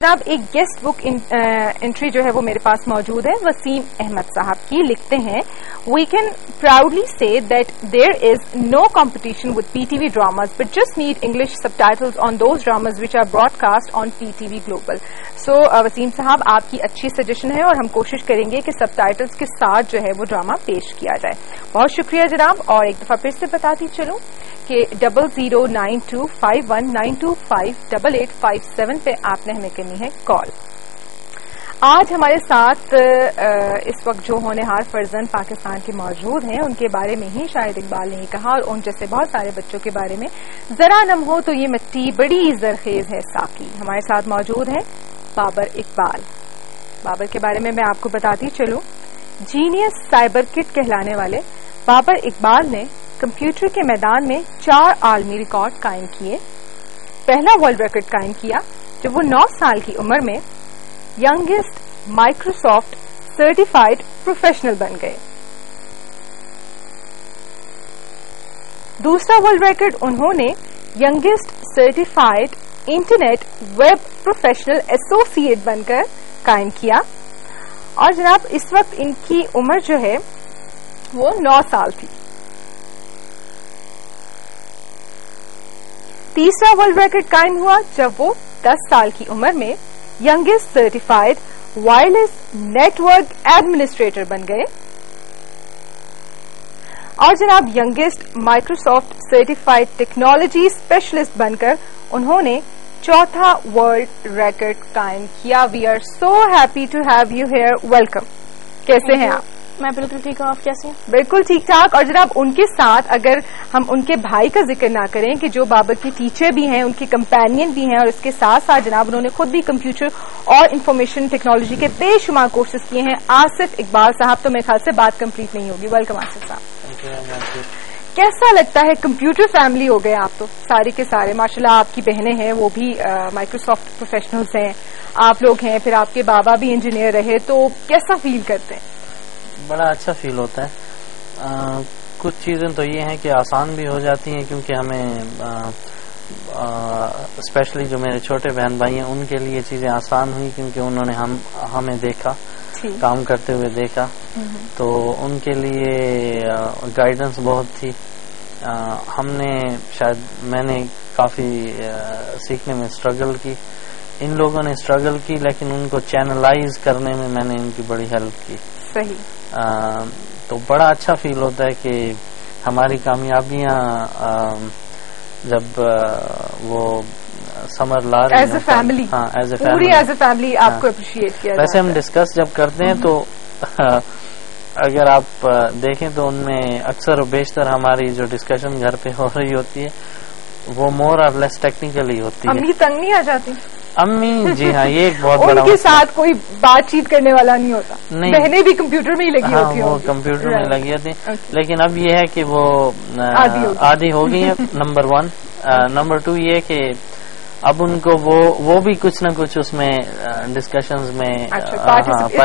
جناب ایک گیسٹ بک انٹری جو ہے وہ میرے پاس موجود ہے وسیم احمد صاحب کی. لکھتے ہیں we can proudly say that there is no competition with P T V dramas but just need English subtitles on those dramas which are broadcast on P T V global. So Waseem صاحب آپ کی اچھی suggestion ہے اور ہم کوشش کریں گے کہ سب ٹائٹلز کے ساتھ جو ہے وہ ڈرامہ پیش کیا جائے. بہت شکریہ جناب. اور ایک دفعہ پھر سے بتاتی چلوں کہ 009251925887 پہ آپ نے ہمیں کرنی ہے کال. آج ہمارے ساتھ اس وقت جو ہونہار فرزند پاکستان کے موجود ہیں ان کے بارے میں ہی شاید اقبال نے کہا اور ان جیسے بہت سارے بچوں کے بارے میں ذرا نم ہو تو یہ مٹی بڑی زرخیز ہے ساقی. ہمارے ساتھ موجود ہیں بابر اقبال. بابر کے بارے میں آپ کو بتاتی چلوں جینیس سائبر کٹ کہلانے والے بابر اقبال نے کمپیوٹر کے میدان میں 4 عالمی ریکارڈ قائم کیے. پہلا ورلڈ ریکارڈ قائم کیا جب وہ 9 سال کی عمر میں ینگسٹ مائکروسافٹ سرٹیفائیڈ پروفیشنل بن گئے. دوسرا ورلڈ ریکارڈ انہوں نے youngest certified internet web professional associate بن کر قائم کیا. اور جناب اس وقت ان کی عمر جو ہے وہ 9 سال تھی. تیسرا ورلڈ ریکارڈ قائم ہوا جب وہ 10 سال کی عمر میں youngest certified wireless network administrator بن گئے. اور جناب youngest Microsoft certified technology specialist بن کر انہوں نے چوتھا ورلڈ ریکارڈ قائم کیا. We are so happy to have you here. Welcome. کیسے ہیں آپ؟ میں بالکل ٹھیک ہوں. آپ کیسے ہیں؟ بالکل ٹھیک ٹھاک. اور جناب ان کے ساتھ اگر ہم ان کے بھائی کا ذکر نہ کریں کہ جو بابر کے ٹیچر بھی ہیں ان کے کمپینین بھی ہیں اور اس کے ساتھ ساتھ جناب انہوں نے خود بھی کمپیوٹر اور انفارمیشن ٹیکنالوجی کے بے شمار کورسز کیے ہیں. آصف اقبال صاحب تو میرے خیال سے بات کمپلیٹ نہیں ہوگی. ویلکم آصف صاحب. کیسا لگتا ہے کمپیوٹر فیملی ہو گئے آپ تو سارے کے سارے ماشاءاللہ. آپ کی بہنیں ہیں وہ بھی مائکروسافٹ پروفیشنلز ہیں, آپ لوگ ہیں, پھر آپ کے بابا بھی انجینئر رہے, تو کیسا فیل کرتے ہیں؟ بڑا اچھا فیل ہوتا ہے. کچھ چیزیں تو یہ ہیں کہ آسان بھی ہو جاتی ہیں کیونکہ ہمیں اسپیشلی جو میرے چھوٹے بہن بھائی ہیں ان کے لیے چیزیں آسان ہوئی کیونکہ انہوں نے ہمیں دیکھا, کام کرتے ہوئے دیکھا, تو ان کے لیے گائیڈنس بہت تھی. ہم نے شاید میں نے کافی سیکھنے میں اسٹرگل کی, ان لوگوں نے اسٹرگل کی, لیکن ان کو چینلائز کرنے میں نے ان کی بڑی ہیلپ کی. صحیح. تو بڑا اچھا فیل ہوتا ہے کہ ہماری کامیابیاں جب وہ سمر لا رہے ہیں ایز اے فیملی, ہاں ایز اے پوری ایز اے فیملی آپ کو اپریشیٹ کیا. ویسے ہم ڈسکس جب کرتے ہیں تو اگر آپ دیکھیں تو ان میں اکثر و بیشتر ہماری جو ڈسکشن گھر پہ ہو رہی ہوتی ہے وہ مور اور لیس ٹیکنیکل ہی ہوتی ہے. امی تنگ نہیں آ جاتی؟ امی جی ہاں, یہ ایک بہت بڑا ان کے ساتھ کوئی بات چیت کرنے والا نہیں ہوتا. نہیں, بہنیں بھی کمپیوٹر میں ہی لگی ہوتی ہیں. وہ کمپیوٹر میں لگی ہوتی ہیں, لیکن اب یہ ہے کہ وہ عادی ہو گئی ہیں. نمبر 1. نمبر 2 یہ کہ اب ان کو وہ بھی کچھ نہ کچھ اس میں ڈسکشنز میں اس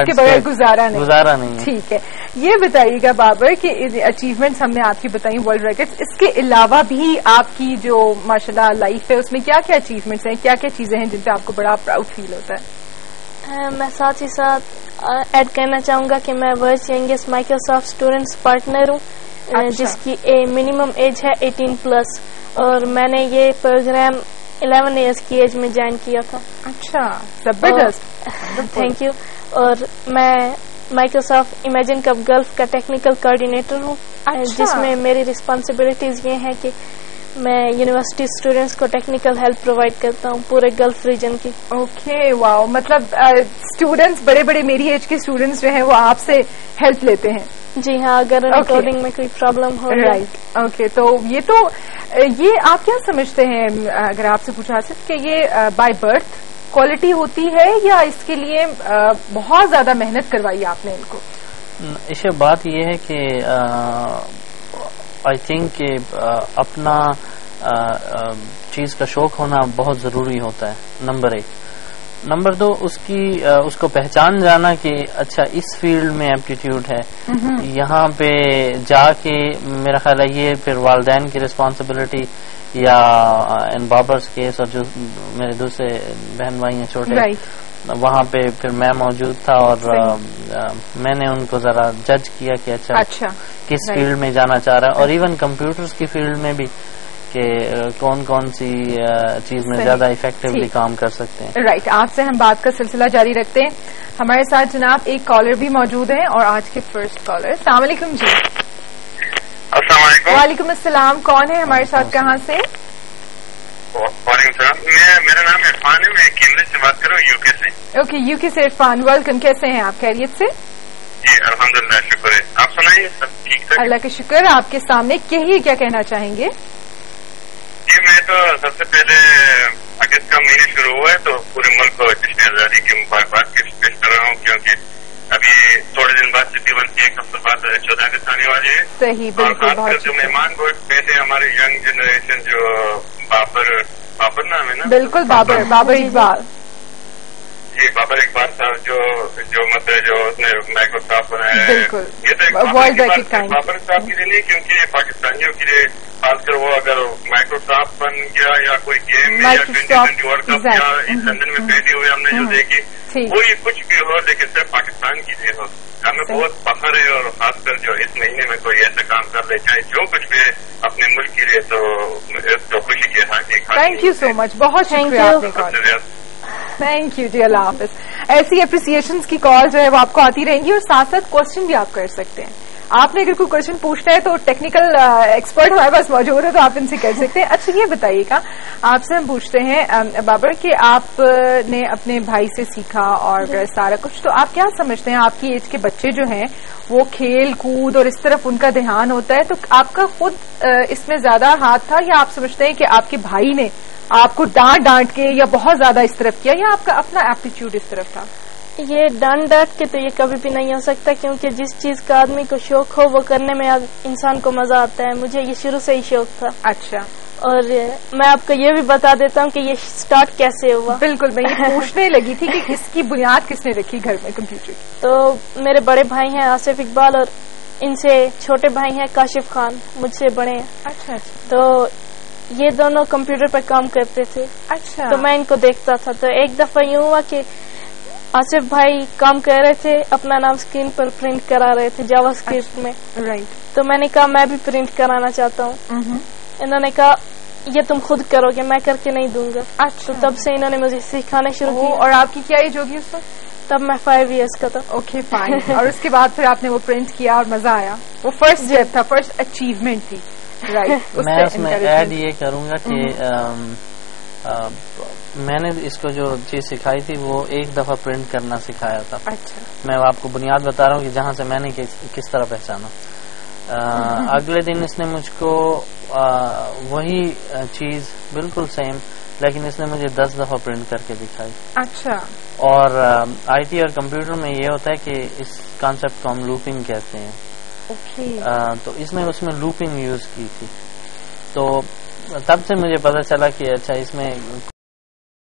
کے بغیر گزارا نہیں. ٹھیک ہے. یہ بتائیے گا بابر کہ اچیومنٹس ہم نے آپ کی بتائی ورلڈ ریکارڈ, اس کے علاوہ بھی آپ کی جو ماشاءاللہ لائف ہے اس میں کیا کیا اچیومنٹس ہیں, کیا کیا چیزیں ہیں جن پہ آپ کو بڑا پراؤڈ فیل ہوتا ہے؟ میں ساتھ ہی ساتھ ایڈ کرنا چاہوں گا کہ میں world youngest Microsoft students partner ہوں, جس کی منیمم ایج ہے 18+, اور میں نے یہ پروگرام 11 ایئرس کی ایج میں جوائن کیا تھا. اچھا, زبردست. Thank you. اور میں مائکروسافٹ امیجن کپ گلف کا ٹیکنیکل کوآرڈینیٹر ہوں, جس میں میری رسپانسبلٹیز یہ ہیں کہ میں یونیورسٹی اسٹوڈینٹس کو ٹیکنیکل ہیلپ پرووائڈ کرتا ہوں پورے گلف ریجن کی. اوکے, واو. مطلب اسٹوڈینٹس بڑے بڑے میری ایج کے اسٹوڈینٹس جو ہیں وہ آپ سے ہیلپ لیتے ہیں؟ جی ہاں, اگر ریکارڈنگ میں کوئی پرابلم ہو. رائٹ. اوکے, تو یہ آپ کیا سمجھتے ہیں اگر آپ سے پوچھا سکتے کہ یہ بائی برتھ کوالٹی ہوتی ہے یا اس کے لیے بہت زیادہ محنت کروائی آپ نے ان کو؟ اس بات یہ ہے کہ آئی تھنک کہ اپنا چیز کا شوق ہونا بہت ضروری ہوتا ہے. نمبر 1. نمبر 2 اس کو پہچان جانا کہ اچھا اس فیلڈ میں ایپٹیٹیوڈ ہے. یہاں پہ جا کے میرا خیال ہے یہ پھر والدین کی رسپانسبلٹی یا ان بابرس کیس اور جو میرے دوسرے بہن بھائی ہیں چھوٹے وہاں پہ پھر میں موجود تھا اور میں نے ان کو ذرا جج کیا کہ اچھا کس فیلڈ میں جانا چاہ رہا ہے اور ایون کمپیوٹرز کی فیلڈ میں بھی کہ کون سی چیز میں زیادہ افیکٹولی کام کر سکتے ہیں. رائٹ. آپ سے ہم بات کا سلسلہ جاری رکھتے ہیں. ہمارے ساتھ جناب ایک کالر بھی موجود ہیں اور آج کے فرسٹ کالر. السلام علیکم جی. السلام علیکم. وعلیکم السلام. کون ہے ہمارے ساتھ, کہاں سے؟ وعلیکم السلام. میرا نام عرفان ہے, میں کیمبرج سے بات کر رہا ہوں, یو کے سے. اوکے, یو کے سے عرفان, ویلکم. کیسے ہیں آپ, خیریت سے؟ جی الحمدللہ, شکر ہے. آپ سنائیے, سب ٹھیک ٹھاک؟ اللہ کا شکر. آپ کے سامنے کہیے, کیا کہنا چاہیں گے؟ جی میں تو سب سے پہلے اگست کا مہینے شروع ہوا ہے تو پورے ملک کو جشن آزادی کی مبارکباد پیش کر رہا ہوں, کیونکہ ابھی تھوڑے دن بعد تقریباً ایک ہفتے بعد 14 اگست آنے والے ہیں. صحیح, بالکل. اور خاص کر جو مہمان کو پہلے ہمارے ینگ جنریشن جو بابر نام ہے نا, بالکل, بابر اقبال. جی بابر اقبال صاحب جو مطلب جو اس نے مائکروسافٹ بنایا ہے, بالکل, یہ تو ایک بابر صاحب کے لیے نہیں, کیونکہ پاکستانیوں کے لیے خاص کر وہ اگر مائکروسافٹ بن گیا یا کوئی گیم میں یا 2020 ورلڈ کپ یا اس لندن میں پہلے ہوئے ہم نے جو دیکھی کوئی کچھ بھی ہو لیکن صرف پاکستان کی لیے ہو, ہمیں بہت فخر ہے. اور خاص کر جو اس مہینے میں کوئی ایسا کام کر لے چاہے جو کچھ بھی اپنے ملک کے لیے تو خوشی کے حق. تھینک یو سو مچ, بہت شکریہ. تھینک یو جی, اللہ حافظ. ایسی اپریسیشنز کی کال جو ہے وہ آپ کو آتی رہیں گی اور ساتھ ساتھ کوشچن بھی آپ کر سکتے ہیں. آپ نے اگر کوئی کوشچن پوچھنا ہے تو ٹیکنیکل ایکسپرٹ ہمارے پاس موجود ہے تو آپ ان سے کر سکتے ہیں. اچھا یہ بتائیے گا, آپ سے ہم پوچھتے ہیں بابر کہ آپ نے اپنے بھائی سے سیکھا اور سارا کچھ, تو آپ کیا سمجھتے ہیں آپ کی ایج کے بچے جو ہیں وہ کھیل کود اور اس طرف ان کا دھیان ہوتا ہے, تو آپ کا خود اس میں زیادہ ہاتھ تھا یا آپ سمجھتے ہیں کہ آپ کے بھائی نے آپ کو ڈانٹ کے یا بہت زیادہ اس طرف کیا, یا آپ کا اپنا ایپٹیچیوڈ اس طرف تھا؟ یہ ڈانٹ کے تو یہ کبھی بھی نہیں ہو سکتا, کیونکہ جس چیز کا آدمی کو شوق ہو وہ کرنے میں انسان کو مزہ آتا ہے. مجھے یہ شروع سے ہی شوق تھا. اچھا, اور میں آپ کو یہ بھی بتا دیتا ہوں کہ یہ سٹارٹ کیسے ہوا. بالکل, میں یہ پوچھنے لگی تھی کہ اس کی بنیاد کس نے رکھی گھر میں کمپیوٹر کی. تو میرے بڑے بھائی ہیں آصف اقبال اور ان سے چھوٹے بھائی ہیں کاشف خان, مجھ سے بڑے ہیں. اچھا, تو یہ دونوں کمپیوٹر پر کام کرتے تھے. اچھا, تو میں ان کو دیکھتا تھا. تو ایک دفعہ یوں ہوا کہ آصف بھائی کام کر رہے تھے, اپنا نام اسکرین پر پرنٹ کرا رہے تھے جاوا اسکرپٹ میں. رائٹ. تو میں نے کہا میں بھی پرنٹ کرانا چاہتا ہوں. انہوں نے کہا یہ تم خود کرو گے, میں کر کے نہیں دوں گا. تو تب سے انہوں نے مجھے سکھانا شروع کیا. اور آپ کی کیا ایج ہوگی اس وقت؟ تب میں 5 ایئرس کا تھا. Okay fine. اور اس کے بعد پھر آپ نے وہ پرنٹ کیا اور مزہ آیا, وہ فرسٹ اسٹیپ تھا, فرسٹ اچیومنٹ تھی. رائٹ. میں اس میں ایڈ یہ کروں گا کہ میں نے اس کو جو چیز سکھائی تھی وہ ایک دفعہ پرنٹ کرنا سکھایا تھا. اچھا, میں آپ کو بنیاد بتا رہا ہوں کہ جہاں سے میں نے کس طرح پہچانا. اگلے دن اس نے مجھ کو وہی چیز بالکل سیم, لیکن اس نے مجھے 10 دفعہ پرنٹ کر کے دکھائی. اچھا. اور آئی ٹی اور کمپیوٹر میں یہ ہوتا ہے کہ اس کانسیپٹ کو ہم لوپنگ کہتے ہیں. تو اس میں لوپنگ یوز کی تھی. تو تب سے مجھے پتا چلا کہ اچھا اس میں